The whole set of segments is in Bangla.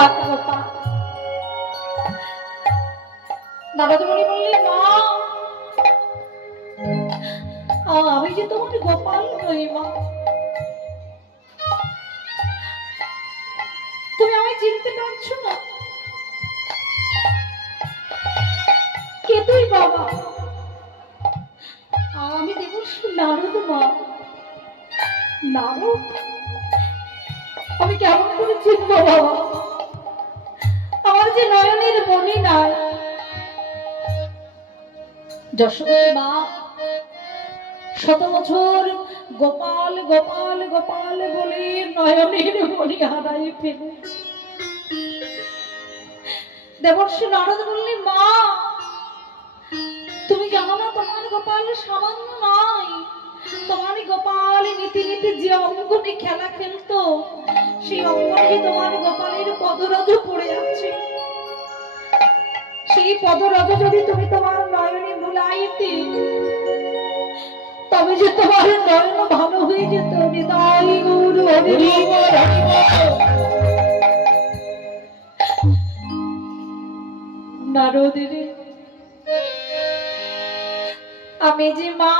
ডাক গোপাল। নারদমণি বললেন, মা আমি যে তোমার গোপাল নই মা, তুমি আমায় চিনতে পারছো না? কে তুই বাবা? আমি দেবশ্রী নারদ মা। নারদ? আমি কেমন করে চিনবো বাবা? আমার যে নয়নের মনি নাই। যশোমতী মা শত বছর গোপাল গোপাল গোপাল বলে নয়নের মনি হারাই ফেলেছে। দেবর্ষি নারদ বললেন, মা তুমি জানো না তোমার গোপাল সামান্য নয়। তোমার গোপাল নীতি নীতি যে অঙ্গনে খেলা খেলতো, সেই অঙ্গনে তোমার গোপালের পদরজ পড়ে আছে। সেই পদরজ যদি তুমি তোমার নয়নে বুলাইতে, তবে যে তোমার নয়ন ভালো হয়ে যেত। হৃদয় গৌর হরি বল। নারদের আমি যে মা,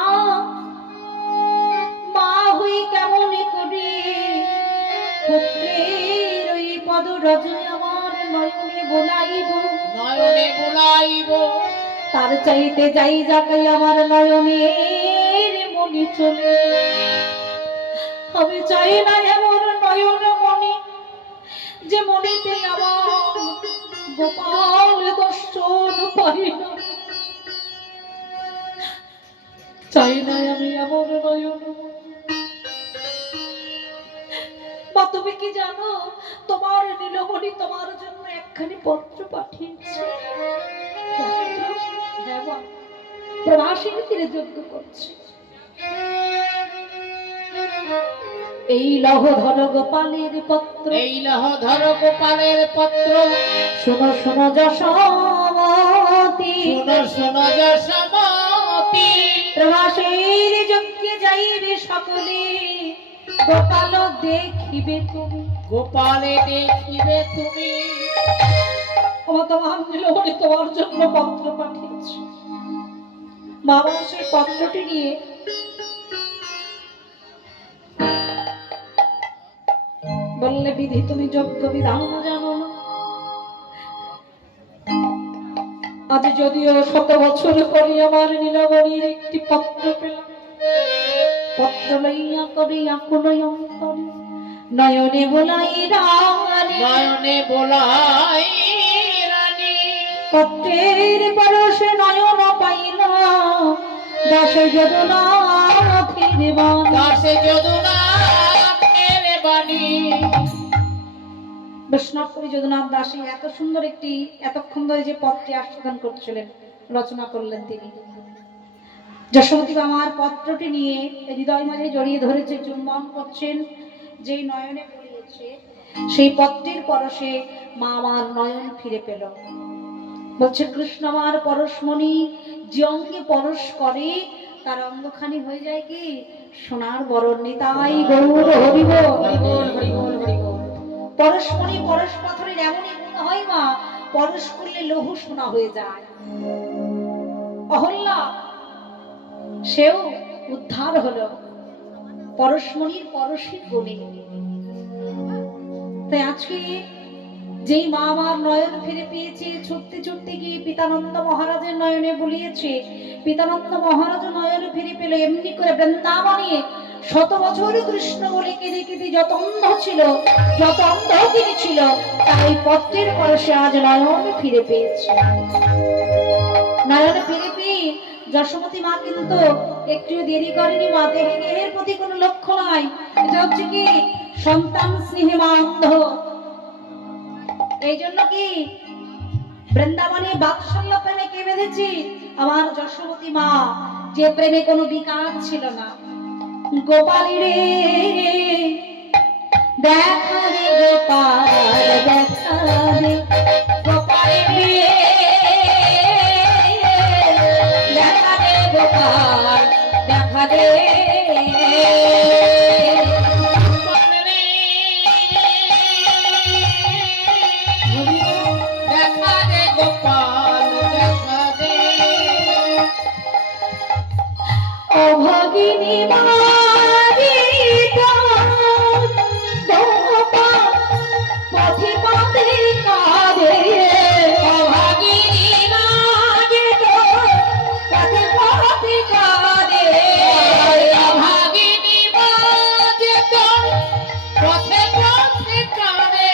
মা হই কেমন করে পুত্রের ওই পদরজ আমার নয়নে বোলাইব, নয়নে বোলাইব। তার চাইতে যাই যাকাই আমার নয়নের মনি চলে। আমি চাই না এমন নয়ন মনি, যে মনিতে আমার গোপাল দর্শন পাই না। চাই না আমি এমন নয়ন। মা তুমি কি জানো, তোমার নীলমণি তোমার জন্য একখানি পত্র পাঠিয়েছে। হ্যাঁ মা, প্রভাসিনী তীরে যজ্ঞ করছে। এই লহ ধর গোপালের পত্র, এই লহ ধর গোপালের পত্র। শোনো শোনো যশোমতী, শোনো শোনো যশোমতী। প্রভাসের যজ্ঞে যাইবে সকলে, গোপাল দেখিবে তুমি, গোপালে দেখিবে তুমি। তোমার নীলমণি তোমার জন্য পত্র পাঠিয়েছে। বাবা সেই পত্রটি নিয়ে বললে, বিধি তুমি যজ্ঞ বিধান জানো না। আজ যদিও শত বছর পরে আমার নীলমণির একটি পত্র পেলাম, পত্র লইয়া করি আকুল অন্তরে নয়নে বোলাই রানী, নয়নে বোলাই রানী। পত্রের পরশে নয়ন পাইল, দাসে যদুনাথের বাণী, দাসে যদুনাথের বাণী। বৈষ্ণব কবি যদুনাথ দাসী এত সুন্দর একটি, এতক্ষণ ধরে যে পত্রে আস্বাদন করছিলেন, রচনা করলেন তিনি। যশোমতী আমার পত্রটি নিয়ে হৃদয় মাঝে জড়িয়ে ধরেছে, চুম্বন করছেন। যেই নয়নে পড়িয়েছে, সেই পত্রের পরশে মা আমার নয়ন ফিরে পেল। বলছে, কৃষ্ণ আমার পরশমণি যে অঙ্গে পরশ করে, তার অঙ্গখানি হয়ে যায় কি সোনার বরণ। নিতাই গৌর হরি বল, হরি বল, হরি বল, হরি বল। পরশমণি পরশ পাথরের এমনই গুণ হয় মা, পরশ করলে লৌহ সোনা হয়ে যায়। অহল্যা সেও উদ্ধার হলো পরশমণির পরশের গুণে। তাই আজকে যেই মা আমার নয়ন ফিরে পেয়েছে, ছুটতে ছুটতে গিয়ে পিতানন্দ মহারাজের নয়নে বলিয়েছে। পিতানন্দ মহারাজ নয়নে ফিরে পেল। এমনি করে বৃন্দাবনে শত বছর কৃষ্ণ বলে কেঁদে কেঁদে যত অন্ধ ছিল, যত অন্ধ তিনি ছিল, তাই পত্রের পরশে আজ নয়ন ফিরে পেয়েছে। নয়ন ফিরে পেয়ে যশোমতী মা কিন্তু একটু দেরি করেনি। মা দেহের প্রতি কোনো লক্ষ্য নাই। এটা হচ্ছে কি সন্তান স্নেহে মা অন্ধ। এই জন্য কি বৃন্দাবনে বাৎসল্য প্রেমে কে বেঁধেছি? আমার যশোমতী মা, যে প্রেমে কোনো বিকার ছিল না। গোপালী রে দেখা দে গোপাল, দেখা দে গোপালী রে, দেখা দে গোপাল, দেখা দে। পথে পথে কাঁদে অভাগিনী মা যে তোর পথে পথে কাঁদে অভাগিনী মা যে তোর পথে পথে কাঁদে।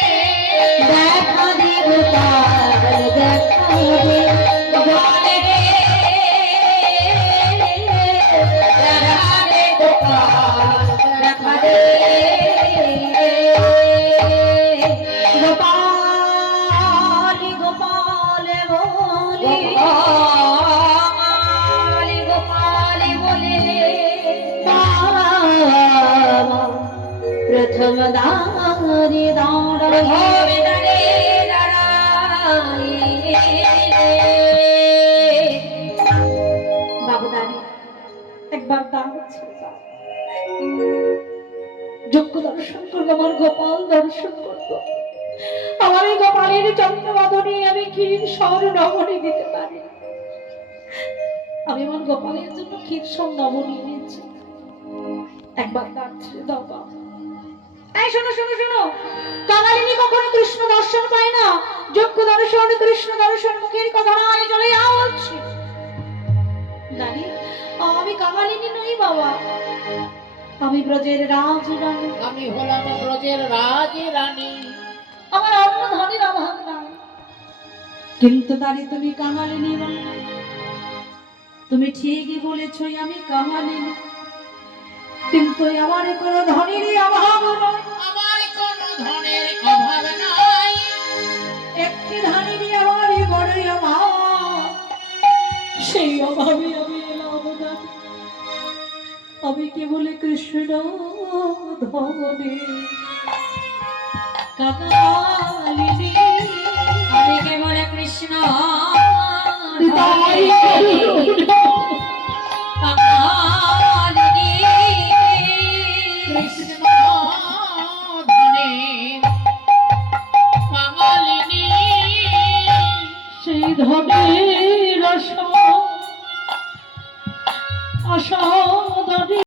দেখা দে গোপাল দেখা দে গোপাল রে দেখা দে গোপাল দেখা দে গোপাল গোপাল বলে গোপাল বলে বাবা প্রথম দাঁড়ে বাবু দাঁড়িয়ে একবার দাঁড়াচ্ছে যোগ্য দর্শন করবো, আমার গোপাল দর্শন করবো। আমার এই গোপালের চন্দ্রবাদনে আমি ক্ষীর স্বর নবনী দিতে পারি। আমি আমার গোপালের জন্য ক্ষীর স্বর নবনী এনেছি। একবার দাঁড়াচ্ছে বাবা। এই শোনো শোনো শোনো, কাঙালিনী কখনো কৃষ্ণ দর্শন পায় না। যোগ্য দর্শন কৃষ্ণ দর্শন মুখের কথা নয়, চলে যাও বলছি। জানি আমি কাঙালিনী নই বাবা, আমি ব্রজের রাজ রানী। আমি হলাম ব্রজের রাজ রানী। আমার অন্য ধনের অভাব নাই, কিন্তু তারে তুমি কাঙালিনী বললে। তুমি ঠিকই বলেছ আমি কাঙালিনী, কিন্তু আমার কোনো ধনের অভাব নয়। আমার কোনো ধনের অভাব নাই। একটি ধানেরই আমার বড়ই অভাব, সেই অভাবে আমি এলাম জানি। আমি কেবল কৃষ্ণ ধনে কাঙালিনী, আমি কেবল কৃষ্ণ